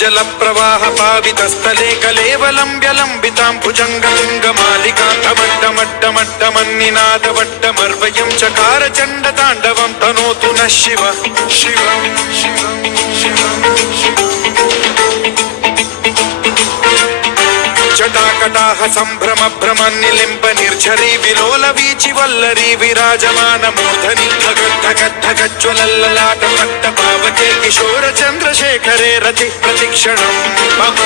जल प्रवाह पावितस्थले कलेवलंब्य लंबितां भुजंगतुंगमालिकां तमड्डमड्डमन्निनादवड्डमर्वयं चकार चण्डताण्डवं तनोतु नः शिव शिवं शिवं शिवं जटाकटाह संभ्रम भ्रमन्निलिम्ब निर्झरी विलोल वीचि वल्लरी विराजमान मूर्धनि धगद्धगद्धगज्ज्वलल्ललाट पट्ट पावके किशोर चंद्रशेखरे रति प्रतिक्षणं मम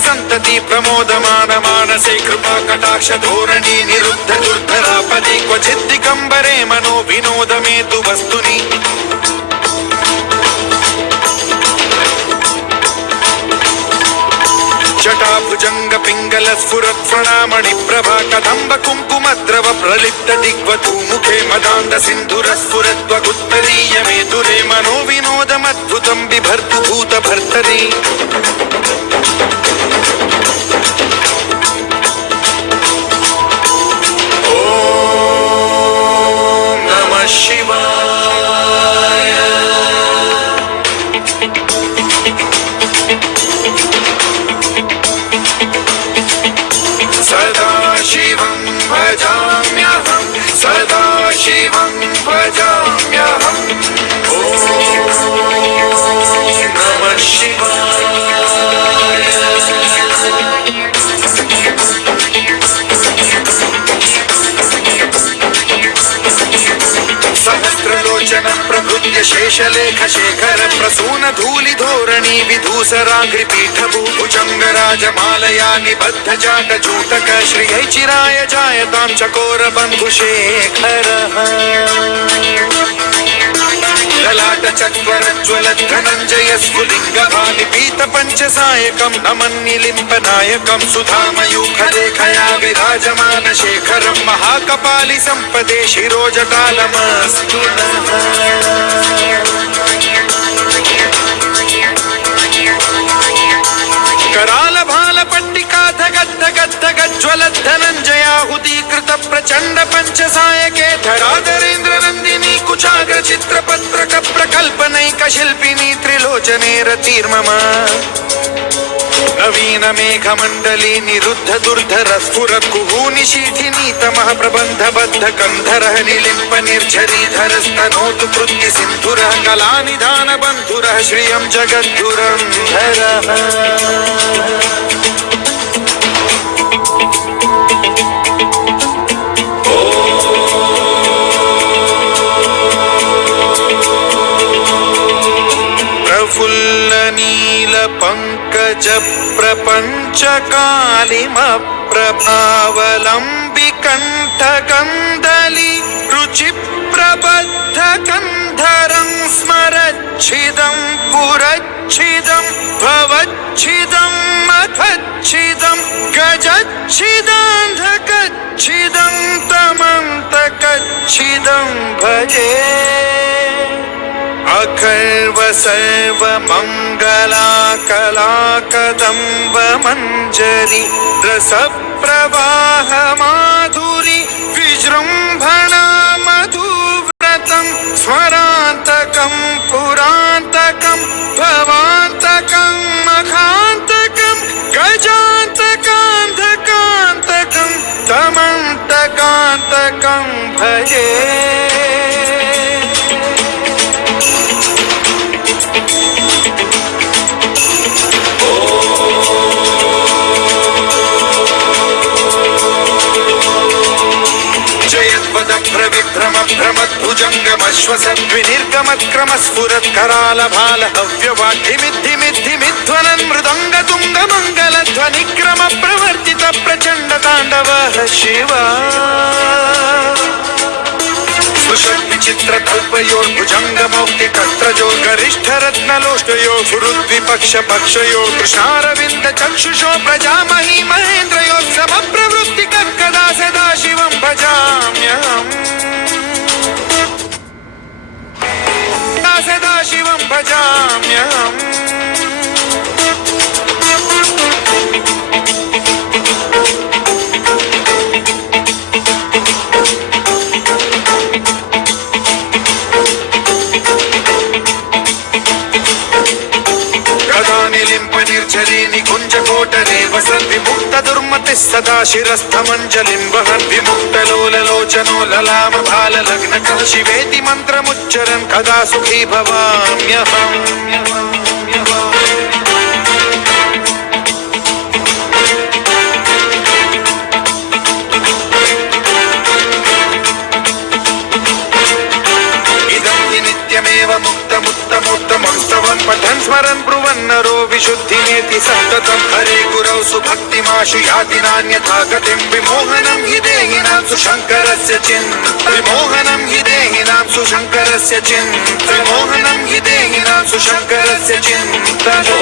संतति प्रमोदमान मानसे कृपा कटाक्ष धोरणी निरुद्ध दुर्धरापदि क्वचित् दिगंबरे मनो विनोद में तु वस्तुनि जटाभुजंग पिंगल स्फुरत् फणामणि प्रभा कदंब कुंकुमद्रव प्रलिप्त दिग्वधू मुखे मदान्ध सिंधुर स्फुरत् वगुत्तरीय मे दुरे मनो विनोदमद्भुतं बिभर्तु भूत भर्तरि शिवाय सदा शिवं भजाम्यहं सदा शिवं भजाम्यहम् ॐ नमः शिवाय प्रभृत्य शेषलेख शेखर प्रसून धूलि धोरणी विधूसराग्रिपीठ भुजंग राजमालया निबद्ध जाट जूटक श्रियै चिराय जायतां चकोर बंधु शेखर ललाट चत्वर ज्वलत् धनञ्जय स्फुलिंग भानि पीत पंचसायकं नमन्निलिम्ब नायकं सुधामयूख रेखया विराजमान शेखरं महाकपालि संपदे शिरोजटालमस्तु नः कराल भाल पट्टिका धगद्धगद्धगज्ज्वलत् धनञ्जयाहुतीकृत प्रचण्ड पंचसायके धराधरेन्द्र नन्दिनी कुचाग्र चित्रपत्रक प्रकल्पनैक शिल्पिनी त्रिलोचने रतिर्मम नवीन मेघमण्डली निरुद्ध दुर्धर स्फुरत् कुहूनि शीठिनी तमः प्रबन्ध बद्ध कंधरः निलिम्प निर्झरीधर स्तनोतु कृत्य सिन्धुरः कलानिधान बन्धुरः श्रियं जगद्धुरन्धरः पंकज प्रपंच कालिम प्रभावलंबि कंठ कंदली रुचि प्रबद्ध कंधरं स्मरच्छिदं पुरच्छिदं भवच्छिदं मथच्छिदं गजच्छिदान्धकच्छिदं तमन्तकच्छिदं भजे अखर्व सर्व मंगला कला कदम्ब मंजरी रस प्रवाह माधुरी विजृंभणा मधुव्रतं स्मरान्तकं पुरान्तकं भवान्तकं मखान्तकं गजान्तकान्धकान्तकं तमन्तकान्तकं भजे प्रविभ्रम भ्रमद्भुजङ्गमश्वसद्विनिर्गमत्क्रम स्फुरत् कराल भाल हव्यवाद्धिमिद्धिमिद्धिमिध्वनन् मृदङ्ग तुङ्ग मङ्गलध्वनिक्रम प्रवर्तित प्रचण्ड ताण्डवः शिवा सुषट् विचित्र कल्पयोर्भुजङ्गमौक्तिकत्रजो गरिष्ठरत्नलोष्टयो सुहृद्विपक्षपक्षयो कृष्णारविन्द चक्षुषो प्रजामहि महेन्द्रयो समप्रवृत्तिकः कदा सदा शिवं भजाम्यहम् सदा शिवं भजाम्यहम् निकुञ्जकोटरे वसन् विमुक्तदुर्मतिः सदा शिरस्थमञ्जलिं वहन् विमुक्तलोललोचनो ललामभाललग्नकः शिवेति मन्त्रमुच्चरन् कदा सुखी भवाम्यहम् मुक्तमुत्तमोत्तमं पठन् स्मरन् ब्रुवन्नरो विशुद्धिमेति सन्ततं हरे गुरौ सुभक्तिमाशु याति नान्यथा गतिं विमोहनं हि देहिनां सुशङ्करस्य विमोहनं हि देहिनां सुशङ्करस्य विमोहनं हि देहिनां सुशङ्करस्य चिन्तनो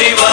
Shiva